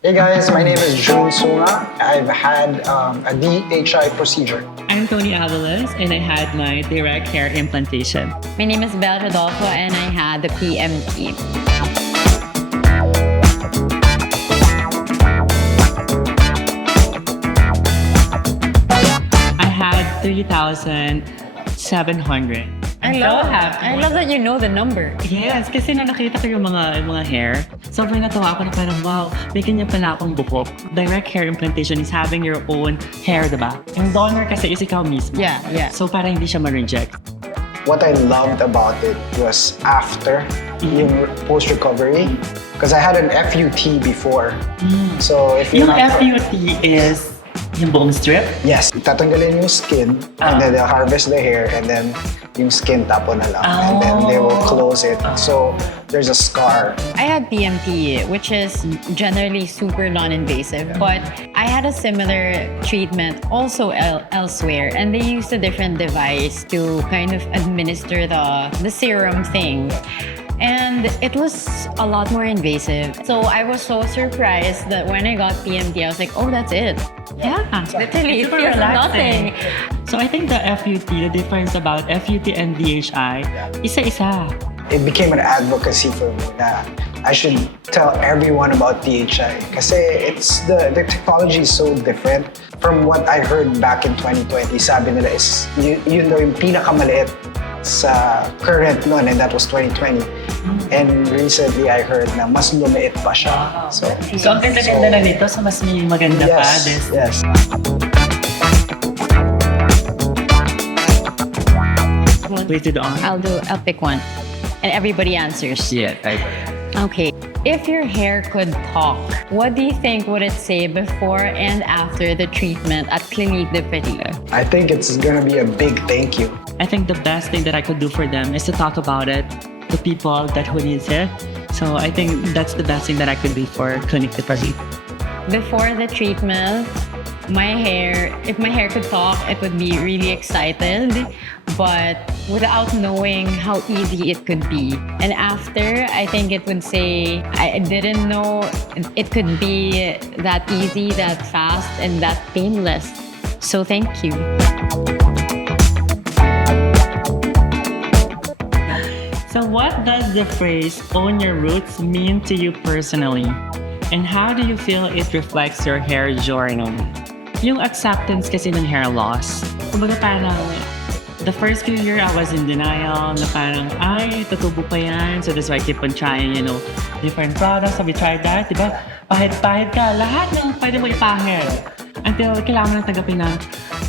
Hey guys, my name is Jun Sunga. I've had a DHI procedure. I'm Toni Aviles and I had my direct hair implantation. My name is Belle Rodolfo and I had the PMT. I had 3,700. I love that you know the number. Yes, kasi nung nakita ko yung mga hair, sobrang natawa ako na parang, wow, may kanya pala akong buhok. Direct hair implantation is having your own hair, diba? Yung donor kasi is ikaw mismo. Yeah. So parang hindi siya ma-reject. What I loved about it was after yung post-recovery, because I had an FUT before. So if you Yung have- FUT is yung bone strip. Yes, tatanggalin yung skin and then they'll harvest the hair and then yung skin tapo na lang and then they will close it. So there's a scar. I had PMT, which is generally super non-invasive, but I had a similar treatment also elsewhere, and they used a different device to kind of administer the serum thing. And it was a lot more invasive. So I was so surprised that when I got PMT, I was like, oh, that's it. Yeah, literally, it Super feels relaxing. nothing. So I think the FUT, the difference about FUT and DHI, isa-isa. It became an advocacy for me na I should tell everyone about DHI kasi the technology is so different. From what I heard back in 2020, sabi nila is yun daw yung pinakamaliit sa current nun, and that was 2020. And recently I heard na mas lumiit pa siya. So ang ganda-ganda na nito, so mas may maganda pa. yes. Wait to the on. I'll pick one. And everybody answers. Yeah, Okay. If your hair could talk, what do you think would it say before and after the treatment at Clinique de Paris? I think it's gonna be a big thank you. I think the best thing that I could do for them is to talk about it to people who needs it. So I think that's the best thing that I could do for Clinique de Paris. Before the treatment, if my hair could talk, it would be really excited, but without knowing how easy it could be. And after, I think it would say, I didn't know it could be that easy, that fast, and that painless. So thank you. So what does the phrase own your roots mean to you personally? And how do you feel it reflects your hair journey? Yung acceptance kasi ng hair loss. Kumbaga parang, the first few years I was in denial na parang, ay, tutubo pa yan. So that's why I keep on trying, different products. So we tried that, diba? Pahit-pahit ka, lahat ng pwede mo ipahit. Until kailangan mo nang tanggapin na,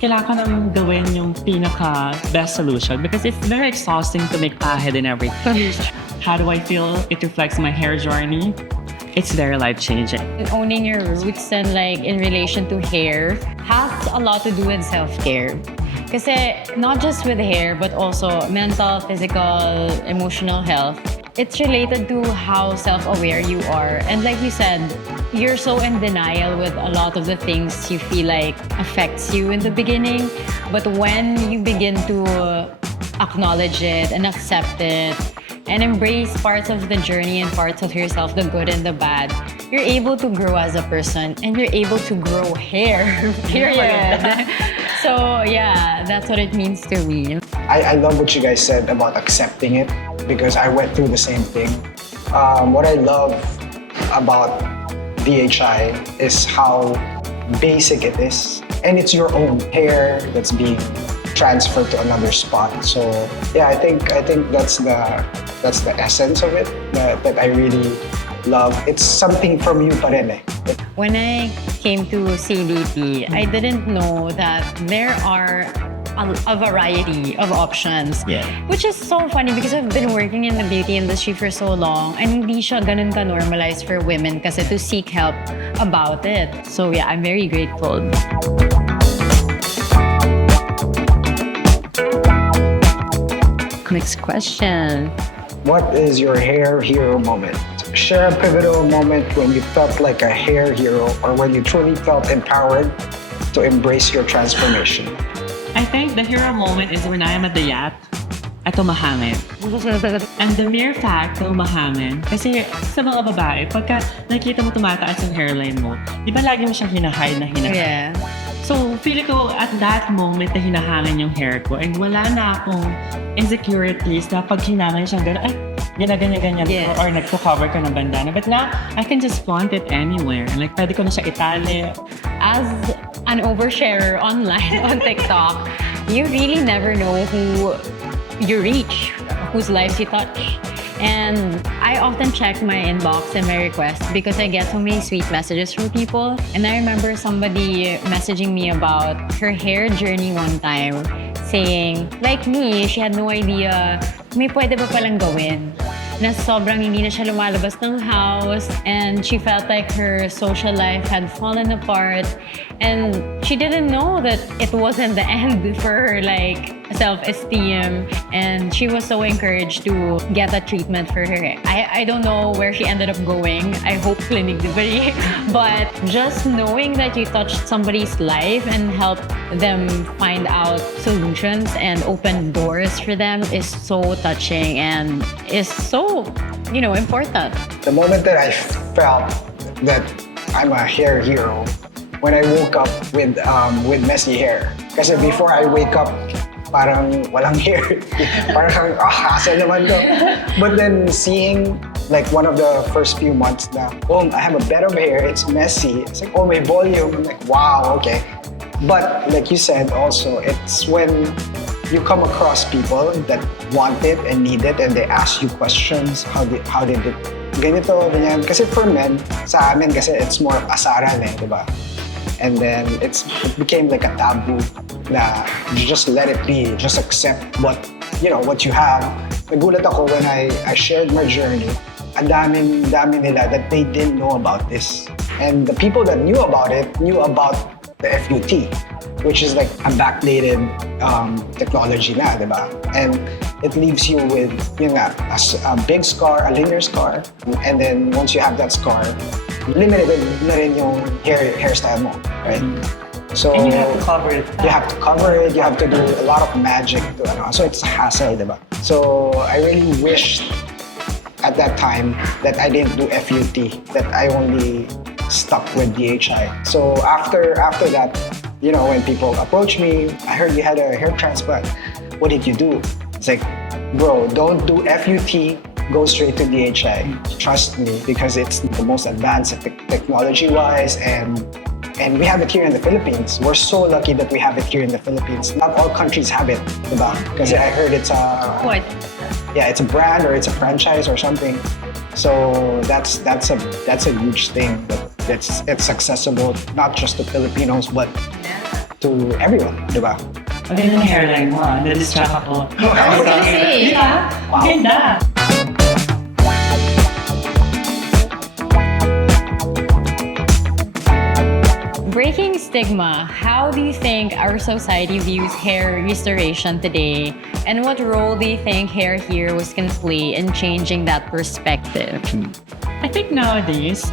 kailangan ka nang gawin yung pinaka-best solution because it's very exhausting to make pahid and everything. How do I feel it reflects my hair journey? It's very life-changing. Owning your roots and in relation to hair has a lot to do with self-care. Kasi not just with hair, but also mental, physical, emotional health. It's related to how self-aware you are. And like you said, you're so in denial with a lot of the things you feel like affects you in the beginning. But when you begin to acknowledge it and accept it, and embrace parts of the journey and parts of yourself, the good and the bad, you're able to grow as a person and you're able to grow hair, period. So yeah, that's what it means to me. I love what you guys said about accepting it because I went through the same thing. What I love about DHI is how basic it is, and it's your own hair that's being transferred to another spot. So yeah, I think that's the essence of it that I really love. It's something from you pa rin eh. When I came to CDT, I didn't know that there are a variety of options. Yeah. Which is so funny because I've been working in the beauty industry for so long and hindi siya ganun ka-normalized for women kasi to seek help about it. So yeah, I'm very grateful. Next question. What is your hair hero moment? Share a pivotal moment when you felt like a hair hero or when you truly felt empowered to embrace your transformation. I think the hero moment is when I am at the yacht at umahangin. And the mere fact na umahangin, kasi sa mga babae, pagka nakikita mo tumataas yung hairline mo, di ba lagi mo siyang hinahide na hinahide? Yeah. So, feeling ko at that moment na hinahangin yung hair ko and wala na akong insecurities na pag hinangin siyang gano'n, ay, ganyan, Yes. or nagko-cover ka ng bandana. But now, I can just flaunt it anywhere. Like, pwede ko na siya itali. As an oversharer online on TikTok, you really never know who you reach, whose lives you touch. And I often check my inbox and my requests because I get so many sweet messages from people. And I remember somebody messaging me about her hair journey one time, saying, like me, she had no idea may pwede ba palang gawin. Na sobrang hindi na siya lumalabas ng house and she felt like her social life had fallen apart and she didn't know that it wasn't the end for her like self-esteem, and she was so encouraged to get a treatment for her hair. I don't know where she ended up going. I hope Clinique de Paris. But just knowing that you touched somebody's life and helped them find out solutions and open doors for them is so touching and is so, important. The moment that I felt that I'm a hair hero, when I woke up with messy hair. Kasi before I wake up, parang walang hair. Parang hassle naman to. But then seeing like one of the first few months na, oh, I have a bed of hair, it's messy. It's like, oh, my volume. I'm like, wow, okay. But like you said also, it's when you come across people that want it and need it and they ask you questions, how did it, ganito, ganyan. Kasi for men, sa amin kasi it's more of asaran di ba? And then it became like a taboo na you just let it be, just accept what you have. Nagulat ako when I shared my journey. Ang dami nila that they didn't know about this. And the people that knew about it knew about the FUT, which is like a backdated technology na, di ba? And it leaves you with a big scar, a linear scar. And then once you have that scar, limited na rin yung hairstyle mo, right? So And you have to cover it. You have to cover it. You have to do a lot of magic so it's a hassle, diba? So I really wished at that time that I didn't do FUT, that I only stuck with DHI. So after that, when people approach me, I heard you had a hair transplant. What did you do? It's like, bro, don't do FUT. Go straight to DHI. Trust me, because it's the most advanced technology-wise, and we have it here in the Philippines. We're so lucky that we have it here in the Philippines. Not all countries have it, diba? Because I heard it's it's a brand or it's a franchise or something. So that's a huge thing. That it's accessible not just to Filipinos but to everyone, diba? Ang ganda ng hairline mo, na-distract ako. I was gonna say. Diba? Wow. Ganda! Breaking stigma, how do you think our society views hair restoration today? And what role do you think hair heroes can play in changing that perspective? I think nowadays,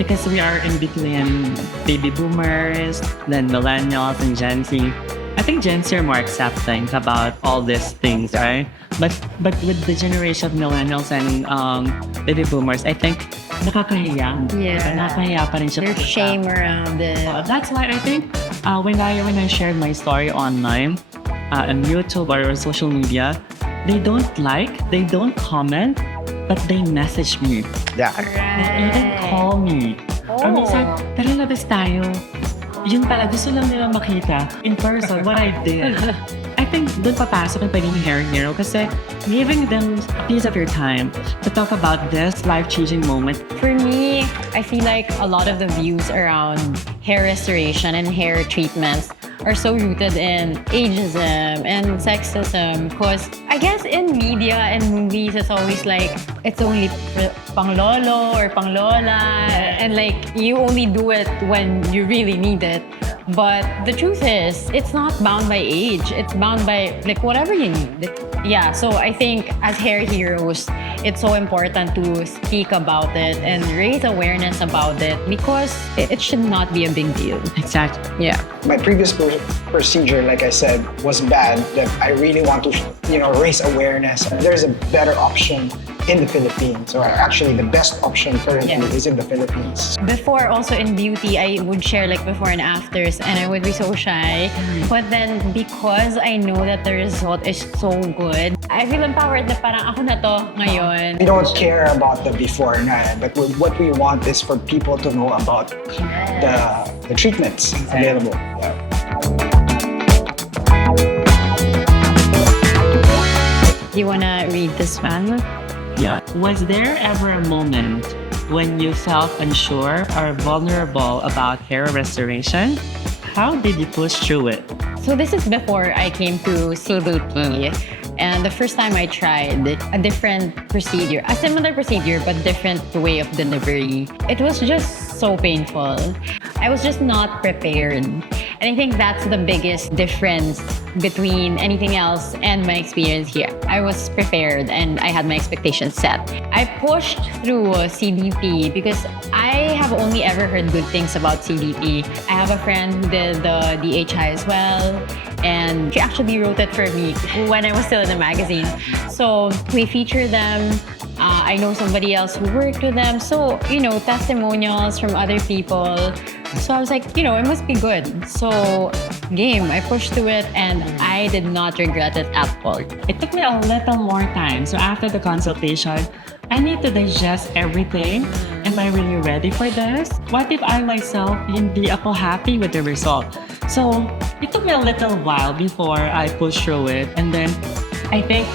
because we are in between baby boomers, then millennials and Gen Z, I think Gen Z are more accepting about all these things, right? But with the generation of millennials and baby boomers, I think nakakahiya. Yeah. Nakakahiya pa rin siya. There's shame around it. That's why I think when I shared my story online, on YouTube or on social media, they don't comment, but they message me. Yeah. They even call me. Or minsan, tara labas tayo. Yun pala, gusto lang nila makita in person what I did. I think doon papasok yung pagiging hair hero kasi giving them a piece of your time to talk about this life-changing moment. For me, I feel like a lot of the views around hair restoration and hair treatments are so rooted in ageism and sexism, because I guess in media and movies it's always like it's only pang lolo or pang lola, and like you only do it when you really need it. But the truth is, it's not bound by age. It's bound by like whatever you need. Yeah, so I think as hair heroes, it's so important to speak about it and raise awareness about it because it should not be a big deal. Exactly. Yeah. My previous procedure, like I said, was bad. That I really want to, raise awareness. There's a better option in the Philippines, or actually the best option currently is in the Philippines. Before, also in beauty, I would share like before and afters, and I would be so shy. But then, because I know that the result is so good, I feel empowered na parang ako na to ngayon. We don't care about the before na, but what we want is for people to know about the treatments available. Yeah. You wanna read this one? Yeah. Was there ever a moment when you felt unsure or vulnerable about hair restoration? How did you push through it? So this is before I came to CDP. And the first time I tried a different procedure, a similar procedure but different way of delivery, it was just so painful. I was just not prepared. And I think that's the biggest difference between anything else and my experience here. I was prepared and I had my expectations set. I pushed through CDP because I have only ever heard good things about CDP. I have a friend who did the DHI as well, and she actually wrote it for me when I was still in the magazine. So we feature them. I know somebody else who worked with them. So, testimonials from other people. So I was like, it must be good. So, game, I pushed through it and I did not regret it at all. It took me a little more time. So after the consultation, I need to digest everything. Am I really ready for this? What if I myself hindi ako happy with the result? So it took me a little while before I pushed through it. And then I think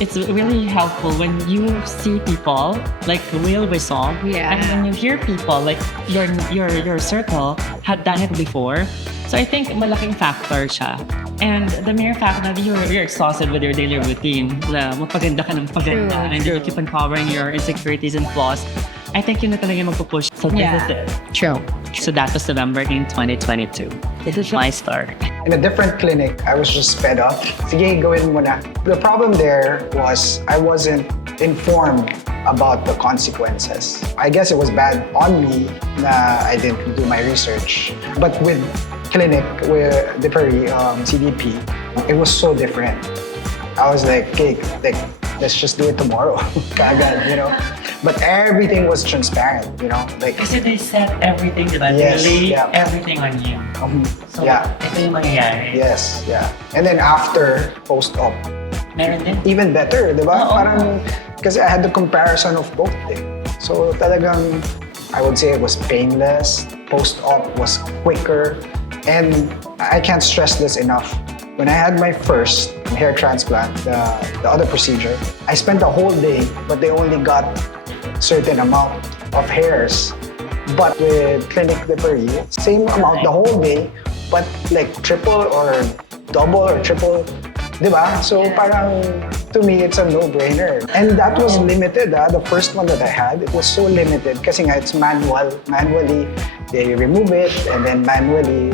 it's really helpful when you see people like real result. Yeah. And when you hear people like your circle had done it before. So I think malaking factor siya. And the mere fact that you're exhausted with your daily routine, mapaganda ka ng paganda, and you keep on covering your insecurities and flaws, I think yun na talaga yung magpupush. So this is it. True. So that was November in 2022. This is my start. In a different clinic, I was just fed up. Sige, gawin mo na. The problem there was I wasn't informed about the consequences. I guess it was bad on me na I didn't do my research. But with Clinique de Paris, CDP, it was so different. I was like, okay, let's just do it tomorrow. Kagad, But everything was transparent, Like, Kasi they set everything, diba? Yes, They lay yeah. everything on you. So, yeah. ito yung mangyayari. Yes, yeah. And then after, post-op, Meron din. even better, di ba? Oo. Parang, kasi I had the comparison of both So talagang, I would say it was painless, post-op was quicker, and I can't stress this enough. When I had my first hair transplant, the other procedure, I spent the whole day, but they only got certain amount of hairs. But with Clinique de Paris, same amount the whole day, but like triple or double or triple, di ba? So parang, to me, it's a no-brainer. And that was limited, the first one that I had, it was so limited kasi nga it's manual. Manually, they remove it and then manually,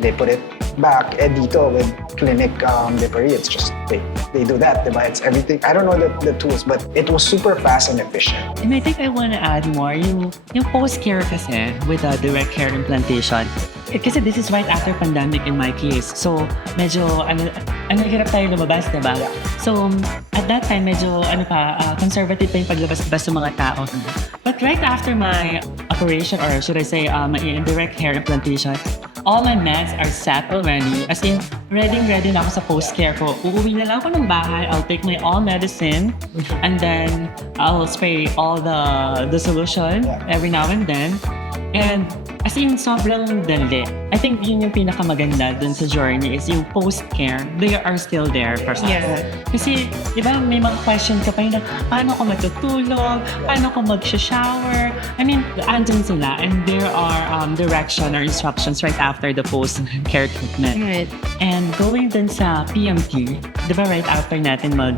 they put it back. Dito with Clinique de Paris, it's just, they do that, diba? It's everything. I don't know the tools, but it was super fast and efficient. And I think I want to add more, yung post-care kasi with the direct hair implantation. Kasi this is right after pandemic in my case. So, medyo, hirap tayo lumabas, diba? Yeah. So, at that time, medyo, conservative pa yung paglabas-labas ng mga tao. But right after my operation, or should I say, my direct hair implantation, all my meds are set already. As in, ready na ako sa post-care ko. Uuwi na lang ako ng bahay. I'll take my all medicine and then I'll spray all the solution every now and then. And as in, sobrang dali. I think yun yung pinakamaganda dun sa journey is yung post-care, they are still there for us. Yeah. Kasi, di ba, may mga question ka pa yun na, paano ko matutulog? Paano ko mag-shower? I mean, andun sila and there are direction or instructions right after the post-care treatment. Right. And going dun sa PMT, di ba right after natin pag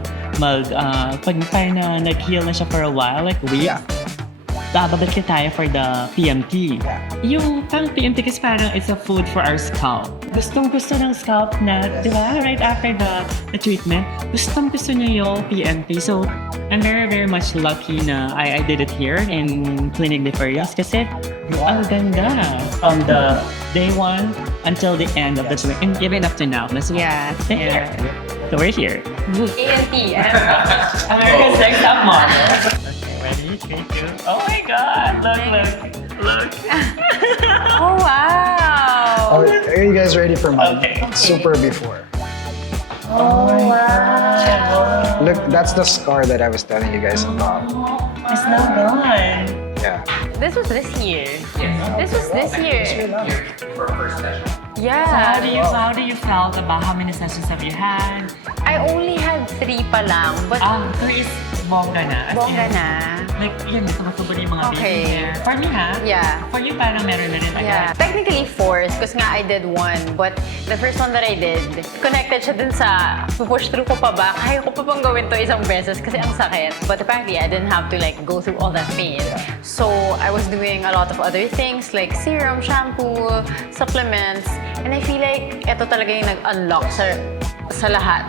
na nag-heal na siya for a while, like weeks, babalik tayo for the PMT. Yung pang PMT kasi parang it's a food for our scalp. Gustong-gusto ng scalp na, di ba? Right after the treatment, gustong-gusto niya yung PMT. So, I'm very, very much lucky na I did it here in Clinique de Paris kasi ang ganda from the day 1 until the end of the treatment and even up to now. Yeah. Yeah. So we're here. ANT. America's Next Top Model. Okay, ready? 3, 2. Oh my God! Look. Oh, wow. Are you guys ready for mine? Okay. Super before. Oh wow! Look, that's the scar that I was telling you guys about. It's not gone. Yeah. This was this year. This was this year. For our first session. Yeah. So how do you felt about how many sessions have you had? I only had 3 pa lang, but 3 is bongga na. As bongga in, na. Like, yun, tumutubo na yung mga Okay. baby hair. For me, ha? Yeah. For you, parang meron na rin Yeah. agad. Technically 4, because nga I did 1, but the first one that I did, connected siya dun sa push through ko pa ba, kaya ko pa bang gawin to isang beses kasi ang sakit. But apparently, I didn't have to like go through all that pain. So, I was doing a lot of other things like serum, shampoo, supplements, and I feel like ito talaga yung nag-unlock sa lahat.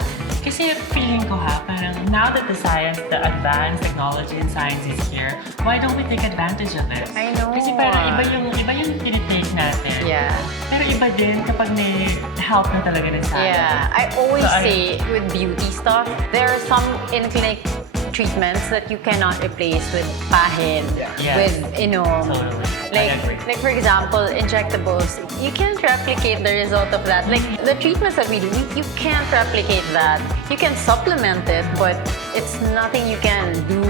Kasi feeling ko ha, parang now that the science, the advanced technology and science is here, why don't we take advantage of it? I know. Kasi parang iba yung tinitake natin. Yeah. Pero iba din kapag may help na talaga ng science. Yeah, I always So, say with beauty stuff, there are some in-clinic treatments that you cannot replace with pahid, Yeah. with, Totally. I agree. like for example, injectables. You can't replicate the result of that. Like the treatments that we do, you can't replicate that. You can supplement it, but it's nothing you can do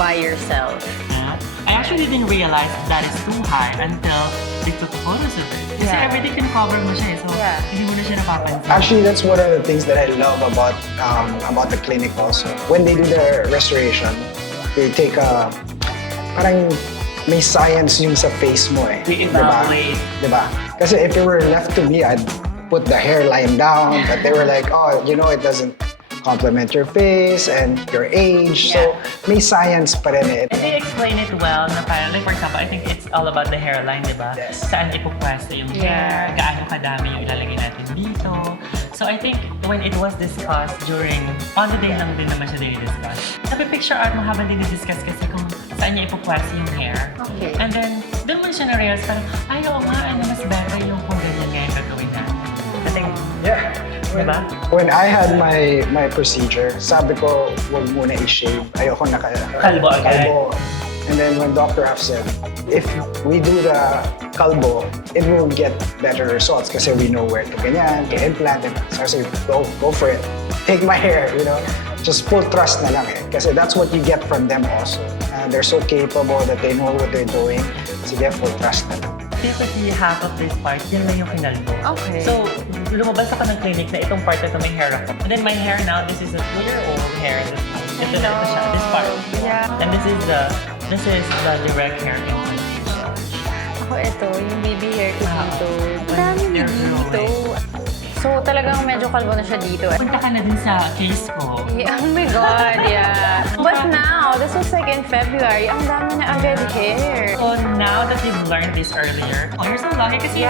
by yourself. Yeah. I actually didn't realize that is too high until we took photos of it. Kasi Yeah. everyday kinocover mo siya, so Yeah. hindi mo na siya napapansin. Actually, that's one of the things that I love about the clinic also. When they do the restoration, they take parang may science yung sa face mo eh. They evaluate. Diba? Kasi if it were left to me, I'd put the hairline down, but they were like, oh, it doesn't complement your face and your age. So, may science pa rin eh. And they explain it well na parang, like for example, I think it's all about the hairline, di ba? Yes. Saan ipupwesto yung hair, gaano kadami yung ilalagay natin dito. So I think when it was discussed on the day lang din naman siya dinidiscuss. Napipicture art mo habang dinidiscuss kasi kung saan niya ipupwesto yung hair. Okay. And then, doon mo siya na-realize parang, ay oo nga, mas better yung kung ganyan nga yung gagawin natin. I think, Yeah. diba? When I had my procedure, sabi ko, huwag muna i-shave. Ayoko Kalbo agad. kalbo. And then when Dr. Huff said, if we do the kalbo, it will get better results kasi we know where to ganyan, to implant it. So I said, go for it. Take my hair, Just full trust na lang eh. Kasi that's what you get from them also. They're so capable that they know what they're doing. Sige, full trust na lang. Typically, half of this part, yan lang yung kinalbo. Okay. So, lumabas ako ng clinic na itong part na ito may hair ako. And then my hair now, this is a 2-year-old hair. Ito siya, this part. Yeah. And this is the direct hair implantation. Ako ito, yung baby hair ko dito. Ang When dami they're dito. So talagang medyo kalbo na siya dito. Punta ka na din sa case ko. Yeah, oh my God, yeah. But now, this was like in February, ang dami na agad hair. So now that you've learned this earlier, you're so lucky kasi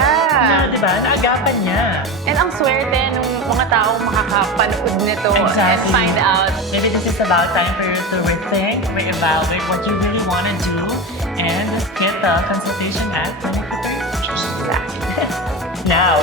diba, naagapan niya. And ang swerte nung mga taong makakapanood nito and Exactly. find out. Maybe this is about time for you to rethink, reevaluate what you really want to do, and get the consultation at Clinique de Paris. Now.